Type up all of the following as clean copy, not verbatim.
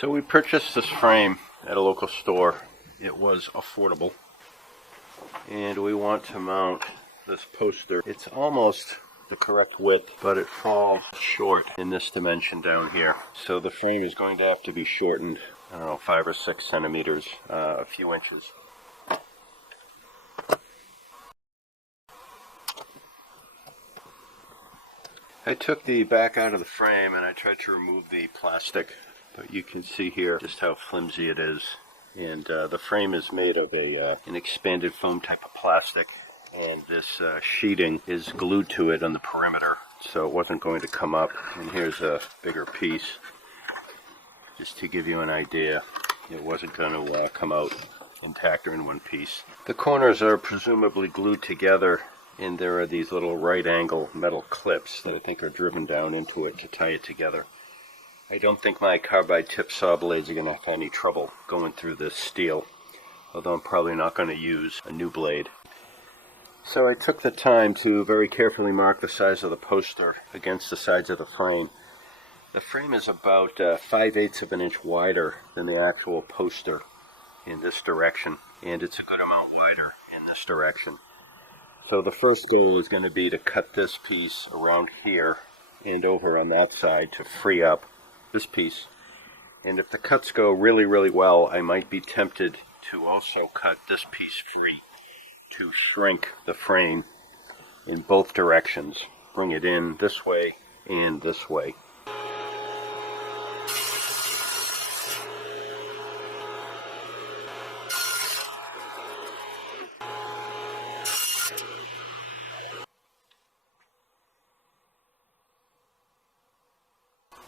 So we purchased this frame at a local store. It was affordable. And we want to mount this poster. It's almost the correct width, but it falls short in this dimension down here. So the frame is going to have to be shortened, I don't know, 5 or 6 centimeters, a few inches. I took the back out of the frame and I tried to remove the plastic, but you can see here just how flimsy it is. And the frame is made of an expanded foam type of plastic, and this sheeting is glued to it on the perimeter, so it wasn't going to come up. And here's a bigger piece, just to give you an idea. It wasn't going to come out intact or in one piece. The corners are presumably glued together, and there are these little right angle metal clips that I think are driven down into it to tie it together. I don't think my carbide tip saw blades are going to have any trouble going through this steel, although I'm probably not going to use a new blade. So I took the time to very carefully mark the size of the poster against the sides of the frame. The frame is about 5/8 of an inch wider than the actual poster in this direction, and it's a good amount wider in this direction. So the first goal is going to be to cut this piece around here and over on that side to free up this piece. And if the cuts go really, really well, I might be tempted to also cut this piece free to shrink the frame in both directions. Bring it in this way and this way.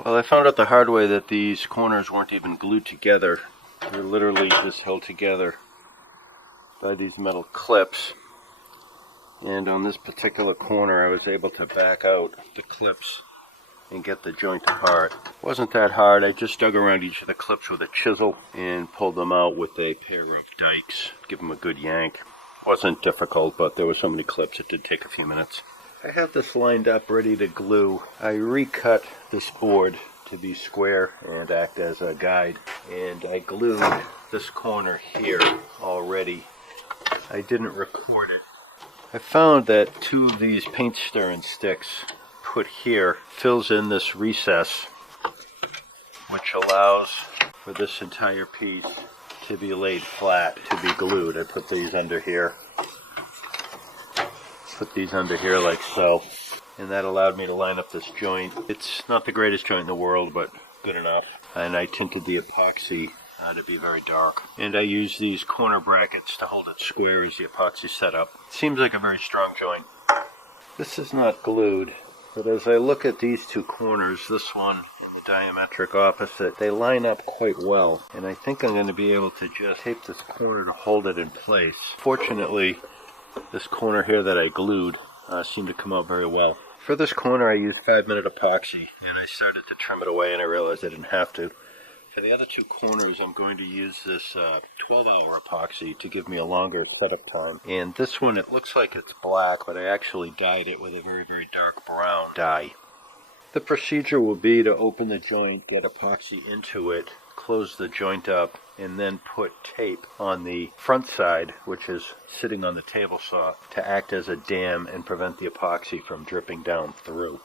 Well, I found out the hard way that these corners weren't even glued together. They're literally just held together by these metal clips. And on this particular corner, I was able to back out the clips and get the joint apart. It wasn't that hard. I just dug around each of the clips with a chisel and pulled them out with a pair of dikes. Give them a good yank. It wasn't difficult, but there were so many clips it did take a few minutes. I have this lined up ready to glue. I recut this board to be square and act as a guide, and I glued this corner here already. I didn't record it. I found that 2 of these paint stirring sticks put here fills in this recess, which allows for this entire piece to be laid flat, to be glued. I put these under here. Put these under here like so, and that allowed me to line up this joint. It's not the greatest joint in the world, but good enough. And I tinted the epoxy to be very dark. And I used these corner brackets to hold it square as the epoxy set up. It seems like a very strong joint. This is not glued, but as I look at these 2 corners, this one and the diametric opposite, they line up quite well. And I think I'm going to be able to just tape this corner to hold it in place. Fortunately, this corner here that I glued seemed to come out very well. For this corner, I used 5-minute epoxy, and I started to trim it away, and I realized I didn't have to. For the other 2 corners, I'm going to use this 12-hour epoxy to give me a longer setup time. And this one, it looks like it's black, but I actually dyed it with a very, very dark brown dye. The procedure will be to open the joint, get epoxy into it, close the joint up, and then put tape on the front side, which is sitting on the table saw, to act as a dam and prevent the epoxy from dripping down through.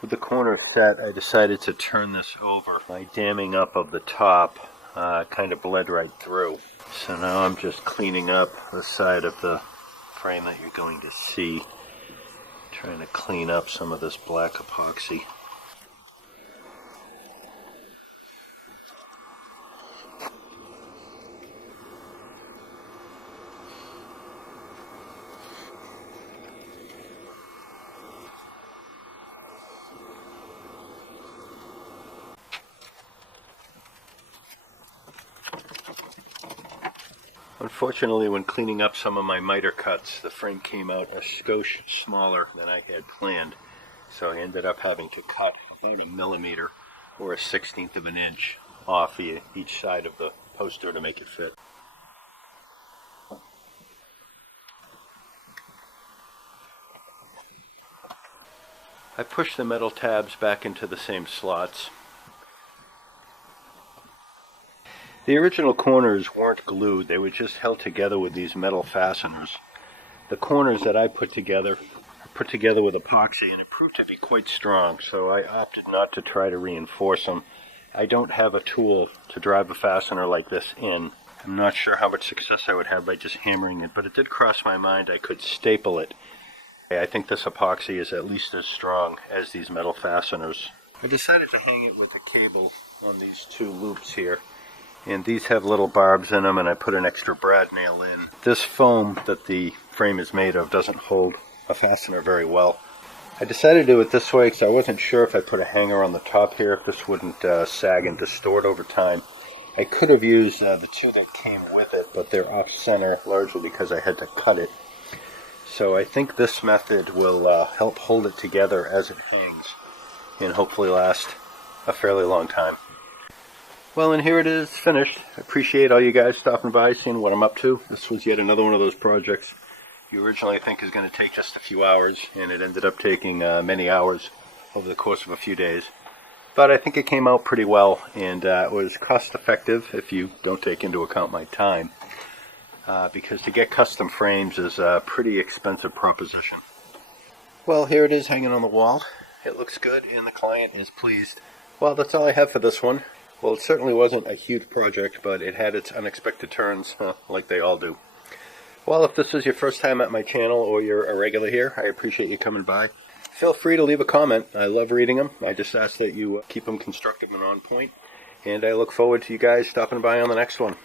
With the corner set, I decided to turn this over. My damming up of the top kind of bled right through. So now I'm just cleaning up the side of the frame that you're going to see. Trying to clean up some of this black epoxy. Unfortunately, when cleaning up some of my miter cuts, the frame came out a skosh smaller than I had planned. So I ended up having to cut about 1 millimeter or 1/16 of an inch off each side of the poster to make it fit. I pushed the metal tabs back into the same slots. The original corners weren't glued, they were just held together with these metal fasteners. The corners that I put together with epoxy, and it proved to be quite strong, so I opted not to try to reinforce them. I don't have a tool to drive a fastener like this in. I'm not sure how much success I would have by just hammering it, but it did cross my mind I could staple it. I think this epoxy is at least as strong as these metal fasteners. I decided to hang it with a cable on these 2 loops here. And these have little barbs in them, and I put an extra brad nail in. This foam that the frame is made of doesn't hold a fastener very well. I decided to do it this way because I wasn't sure if I put a hanger on the top here, if this wouldn't sag and distort over time. I could have used the 2 that came with it, but they're off-center largely because I had to cut it. So I think this method will help hold it together as it hangs and hopefully last a fairly long time. Well, and here it is finished. I appreciate all you guys stopping by, seeing what I'm up to. This was yet another one of those projects you originally think is going to take just a few hours, and it ended up taking many hours over the course of a few days. But I think it came out pretty well, and it was cost effective if you don't take into account my time, because to get custom frames is a pretty expensive proposition. Well, here it is hanging on the wall. It looks good, and the client is pleased. Well, that's all I have for this one. Well, it certainly wasn't a huge project, but it had its unexpected turns, like they all do. Well, if this is your first time at my channel or you're a regular here, I appreciate you coming by. Feel free to leave a comment. I love reading them. I just ask that you keep them constructive and on point. And I look forward to you guys stopping by on the next one.